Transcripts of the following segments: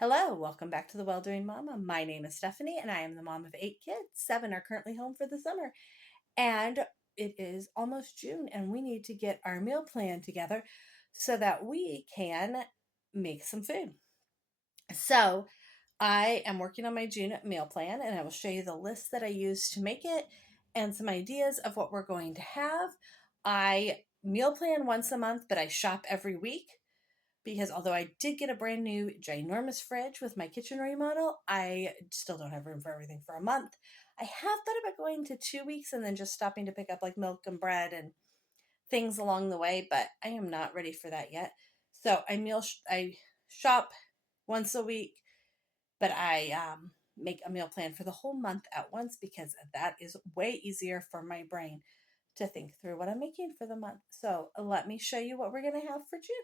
Hello, welcome back to the Well-Doing Mama. My name is Stephanie and I am the mom of 8 kids. 7 are currently home for the summer. And it is almost June and we need to get our meal plan together so that we can make some food. So I am working on my June meal plan and I will show you the list that I use to make it and some ideas of what we're going to have. I meal plan once a month, but I shop every week because although I did get a brand new ginormous fridge with my kitchen remodel, I still don't have room for everything for a month. I have thought about going to 2 weeks and then just stopping to pick up like milk and bread and things along the way, but I am not ready for that yet. So I shop once a week, but I make a meal plan for the whole month at once because that is way easier for my brain to think through what I'm making for the month. So let me show you what we're going to have for June.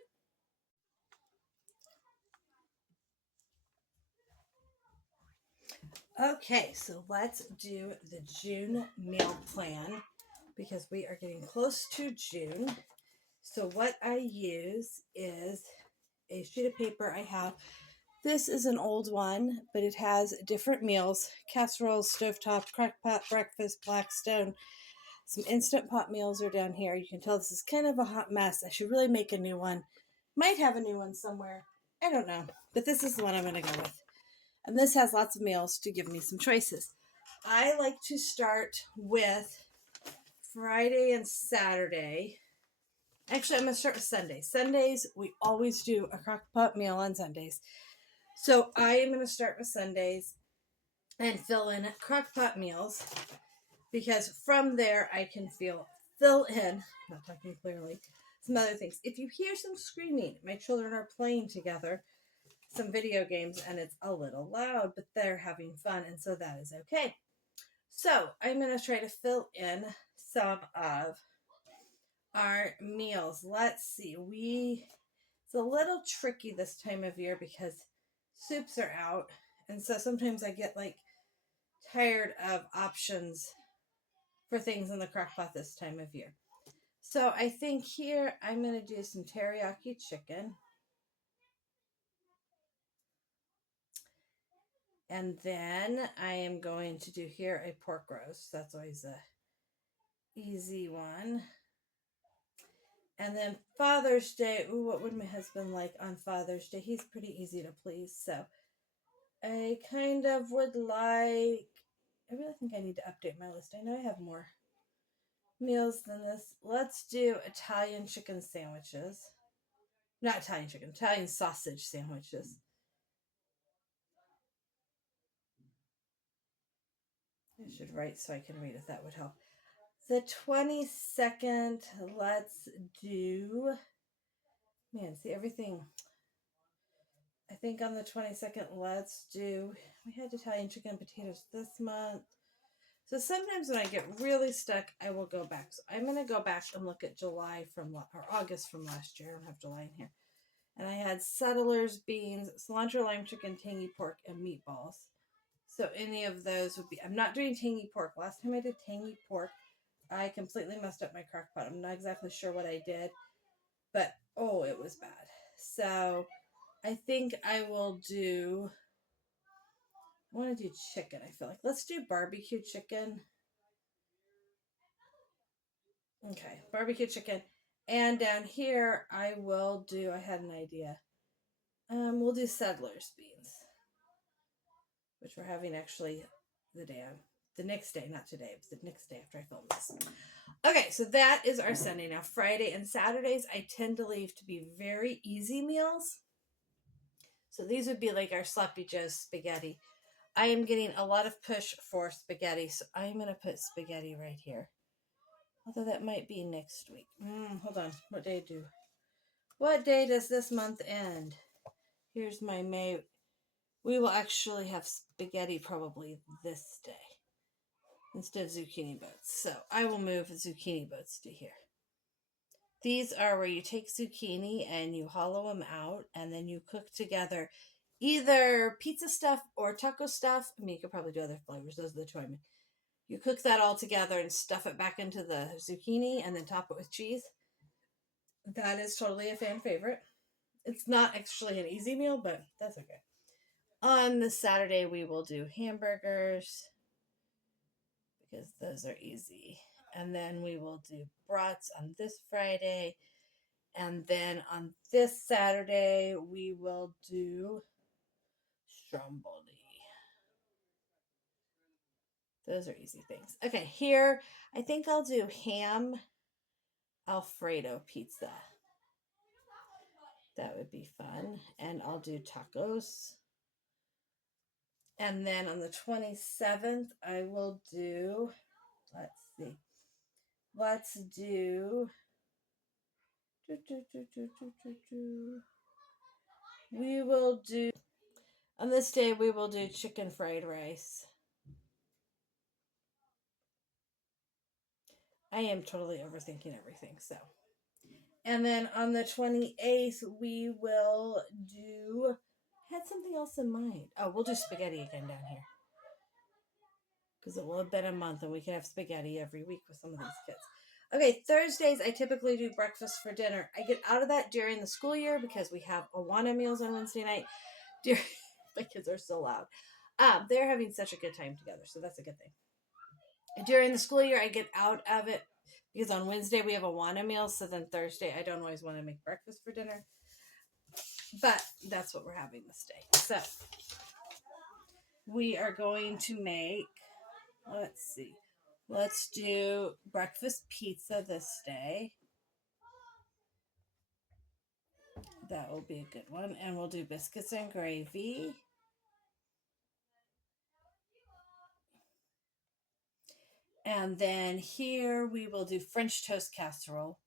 Okay, so let's do the June meal plan because we are getting close to June. So what I use is a sheet of paper I have. This is an old one, but it has different meals: casserole, stovetop, crock pot, breakfast, Blackstone. Some Instant Pot meals are down here. You can tell this is kind of a hot mess. I should really make a new one. Might have a new one somewhere. I don't know, but this is the one I'm going to go with. And this has lots of meals to give me some choices. I like to start with Friday and Saturday. Actually, I'm going to start with Sundays. Sundays, we always do a crock pot meal on Sundays. So I am going to start with Sundays and fill in crock pot meals because from there I can fill in, not talking clearly, some other things. If you hear some screaming, my children are playing together some video games and it's a little loud, but they're having fun, and so that is okay. So I'm going to try to fill in some of our meals. Let's see. It's a little tricky this time of year because soups are out, and so sometimes I get like tired of options for things in the crock pot this time of year. So I think here I'm going to do some teriyaki chicken. And then I am going to do here a pork roast. That's always a easy one. And then Father's Day. Ooh, what would my husband like on Father's Day? He's pretty easy to please. So I kind of would like, I really think I need to update my list. I know I have more meals than this. Let's do Italian chicken sandwiches. Not Italian chicken, Italian sausage sandwiches. I should write so I can read it. That would help. The 22nd, let's do, man, see everything. I think on the 22nd, let's do, we had Italian chicken and potatoes this month. So sometimes when I get really stuck, I will go back. So I'm going to go back and look at July or August from last year. I don't have July in here. And I had settlers, beans, cilantro, lime chicken, tangy pork, and meatballs. So any of those would be, I'm not doing tangy pork. Last time I did tangy pork, I completely messed up my crock pot. I'm not exactly sure what I did, but oh, it was bad. So I think I will do, I want to do chicken, I feel like. Let's do barbecue chicken. Okay, barbecue chicken. And down here, I will do, I had an idea. We'll do settlers beans, which we're having actually the next day, not today, but the next day after I film this. Okay, so that is our Sunday. Now, Friday and Saturdays, I tend to leave to be very easy meals. So these would be like our Sloppy Joe's spaghetti. I am getting a lot of push for spaghetti, so I'm going to put spaghetti right here. Although that might be next week. Hold on. What day does this month end? Here's my May. We will actually have spaghetti probably this day instead of zucchini boats. So I will move zucchini boats to here. These are where you take zucchini and you hollow them out and then you cook together either pizza stuff or taco stuff. I mean, you could probably do other flavors. Those are the two I mean. You cook that all together and stuff it back into the zucchini and then top it with cheese. That is totally a fan favorite. It's not actually an easy meal, but that's okay. On the Saturday, we will do hamburgers because those are easy. And then we will do brats on this Friday. And then on this Saturday, we will do stromboli. Those are easy things. Okay, here, I think I'll do ham Alfredo pizza. That would be fun. And I'll do tacos. And then on the 27th, I will do, let's see, let's do, we will do, on this day, we will do chicken fried rice. I am totally overthinking everything, so. And then on the 28th, we will do, I had something else in mind. Oh, we'll do spaghetti again down here. Because it will have been a month and we can have spaghetti every week with some of these kids. Okay, Thursdays, I typically do breakfast for dinner. I get out of that during the school year because we have Awana meals on Wednesday night. My kids are so loud. They're having such a good time together, so that's a good thing. During the school year, I get out of it because on Wednesday we have Awana meals, so then Thursday I don't always want to make breakfast for dinner. But that's what we're having this day. So we are going to make, let's see, let's do breakfast pizza this day. That will be a good one. And we'll do biscuits and gravy. And then here we will do French toast casserole.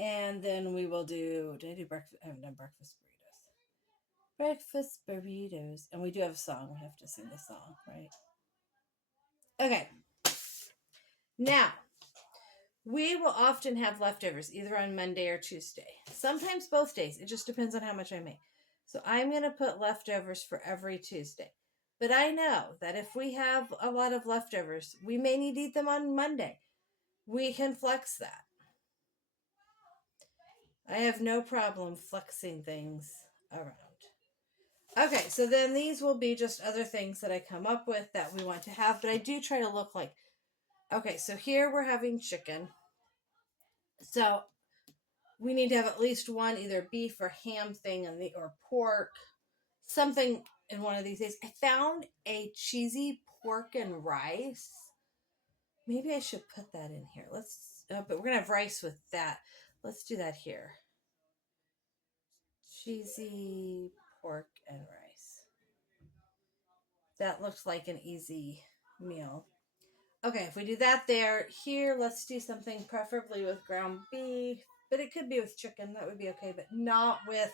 And then we will do, did I do breakfast? I haven't done breakfast burritos. Breakfast burritos. And we do have a song. We have to sing the song, right? Okay. Now, we will often have leftovers either on Monday or Tuesday. Sometimes both days. It just depends on how much I make. So I'm going to put leftovers for every Tuesday. But I know that if we have a lot of leftovers, we may need to eat them on Monday. We can flex that. I have no problem flexing things around. Okay, so then these will be just other things that I come up with that we want to have, but I do try to look like, okay, so here we're having chicken. So we need to have at least one either beef or ham thing or pork, something in one of these days. I found a cheesy pork and rice. Maybe I should put that in here. But we're going to have rice with that. Let's do that here. Cheesy pork and rice. That looks like an easy meal. Okay, if we do that there, here, let's do something preferably with ground beef, but it could be with chicken. That would be okay, but not with,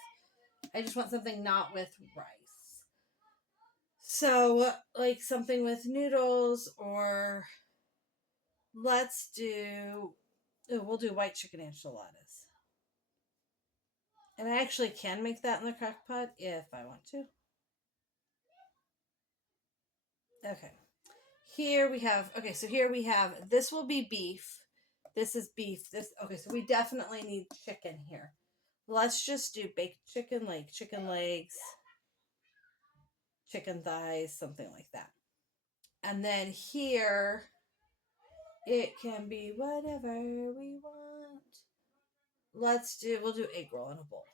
I just want something not with rice. So, like something with noodles, or let's do, we'll do white chicken enchiladas. And I actually can make that in the crock pot if I want to. Okay. Here we have, this will be beef. This is beef. Okay, so we definitely need chicken here. Let's just do baked chicken, like chicken legs, chicken thighs, something like that. And then here, it can be whatever we want. We'll do egg roll in a bowl.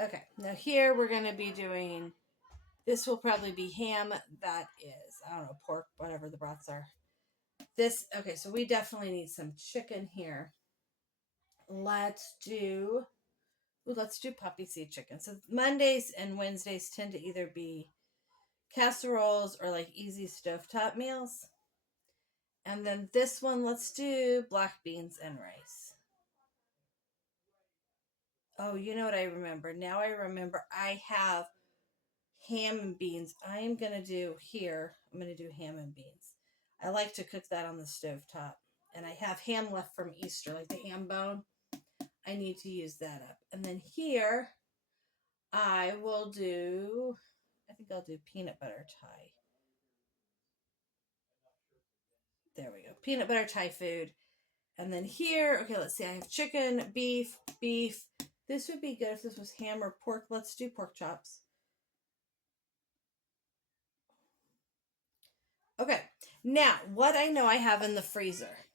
Okay, now here we're going to be doing, this will probably be ham. That is, I don't know, pork, whatever the brats are. Okay, so we definitely need some chicken here. Let's do poppy seed chicken. So Mondays and Wednesdays tend to either be casseroles or like easy stovetop meals. And then this one, let's do black beans and rice. Oh, you know what I remember? Now I remember I have ham and beans. I'm going to do ham and beans. I like to cook that on the stovetop. And I have ham left from Easter, like the ham bone. I need to use that up. And then here, I think I'll do peanut butter tie. there we go. Peanut butter Thai food. And then here, okay, let's see. I have chicken, beef. This would be good if this was ham or pork. Let's do pork chops. Okay, now what I know I have in the freezer,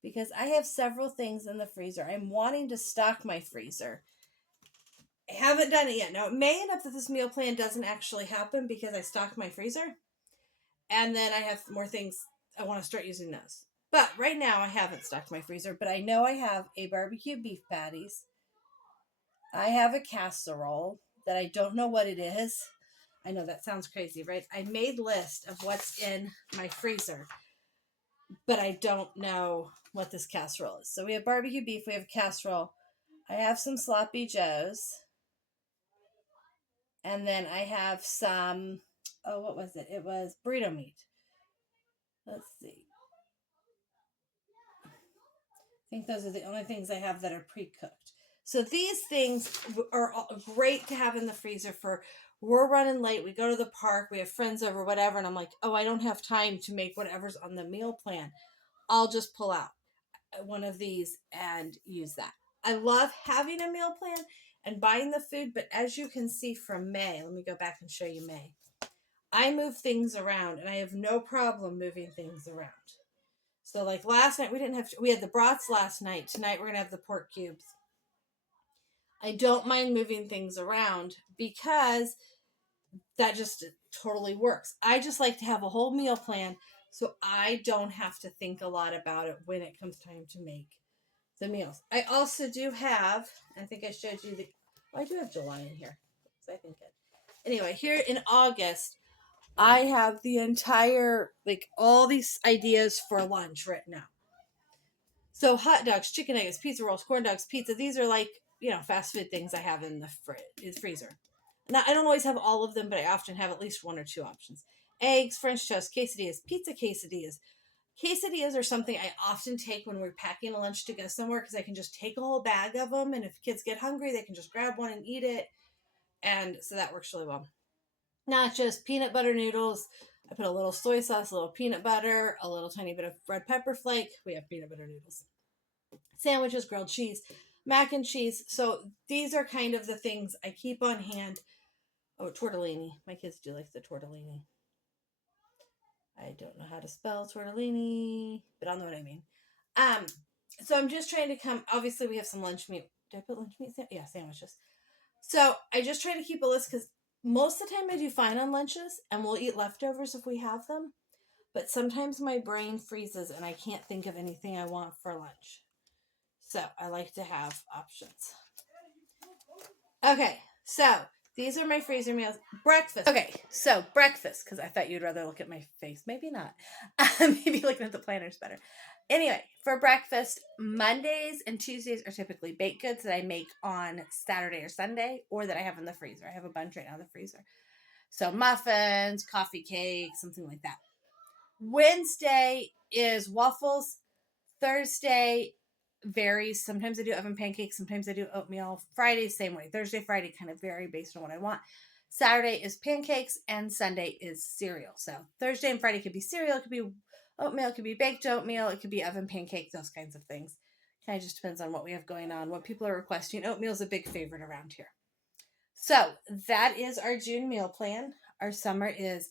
because I have several things in the freezer. I'm wanting to stock my freezer. I haven't done it yet. Now, it may end up that this meal plan doesn't actually happen because I stock my freezer. And then I have more things. I want to start using those. But right now, I haven't stocked my freezer. But I know I have a barbecue beef patties. I have a casserole that I don't know what it is. I know that sounds crazy, right? I made a list of what's in my freezer, but I don't know what this casserole is. So we have barbecue beef. We have a casserole. I have some sloppy joes. And then I have some, oh, what was it? It was burrito meat. Let's see. I think those are the only things I have that are pre-cooked. So these things are great to have in the freezer for, we're running late, we go to the park, we have friends over, whatever, and I'm like, oh, I don't have time to make whatever's on the meal plan. I'll just pull out one of these and use that. I love having a meal plan and buying the food, but as you can see from May, let me go back and show you May. I move things around, and I have no problem moving things around. So like last night, we had the brats last night. Tonight we're going to have the pork cubes. I don't mind moving things around because that just totally works. I just like to have a whole meal plan so I don't have to think a lot about it when it comes time to make the meals. I also do have, I think I showed you I do have July in here. I think it. Anyway, here in August, I have the entire, like all these ideas for lunch written out. So hot dogs, chicken nuggets, pizza rolls, corn dogs, pizza. These are like, fast food things I have in the freezer. Now, I don't always have all of them, but I often have at least one or two options. Eggs, French toast, quesadillas, pizza quesadillas. Quesadillas are something I often take when we're packing a lunch to go somewhere because I can just take a whole bag of them. And if kids get hungry, they can just grab one and eat it. And so that works really well. Nachos, peanut butter noodles. I put a little soy sauce, a little peanut butter, a little tiny bit of red pepper flake. We have peanut butter noodles. Sandwiches, grilled cheese, mac and cheese. So these are kind of the things I keep on hand. Oh, tortellini. My kids do like the tortellini. I don't know how to spell tortellini, but I'll know what I mean. So I'm just trying to obviously we have some lunch meat. Did I put lunch meat? Yeah, sandwiches. So I just try to keep a list because most of the time I do fine on lunches and we'll eat leftovers if we have them. But sometimes my brain freezes and I can't think of anything I want for lunch. So I like to have options. Okay, so these are my freezer meals. Breakfast. Okay, so breakfast, because I thought you'd rather look at my face. Maybe not. Maybe looking at the planner's better. Anyway, for breakfast, Mondays and Tuesdays are typically baked goods that I make on Saturday or Sunday, or that I have in the freezer. I have a bunch right now in the freezer. So muffins, coffee cake, something like that. Wednesday is waffles. Thursday varies. Sometimes I do oven pancakes. Sometimes I do oatmeal. Friday, same way. Thursday, Friday kind of vary based on what I want. Saturday is pancakes and Sunday is cereal. So Thursday and Friday could be cereal. It could be oatmeal. It could be baked oatmeal. It could be oven pancakes, those kinds of things. Kind of just depends on what we have going on, what people are requesting. Oatmeal is a big favorite around here. So that is our June meal plan. Our summer is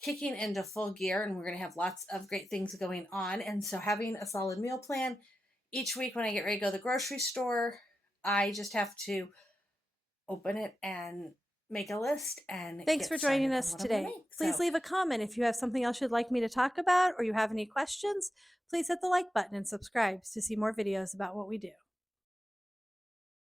kicking into full gear and we're going to have lots of great things going on. And so having a solid meal plan each week when I get ready to go to the grocery store, I just have to open it and make a list and thanks for joining us today. Please leave a comment if you have something else you'd like me to talk about or you have any questions. Please hit the like button and subscribe to see more videos about what we do.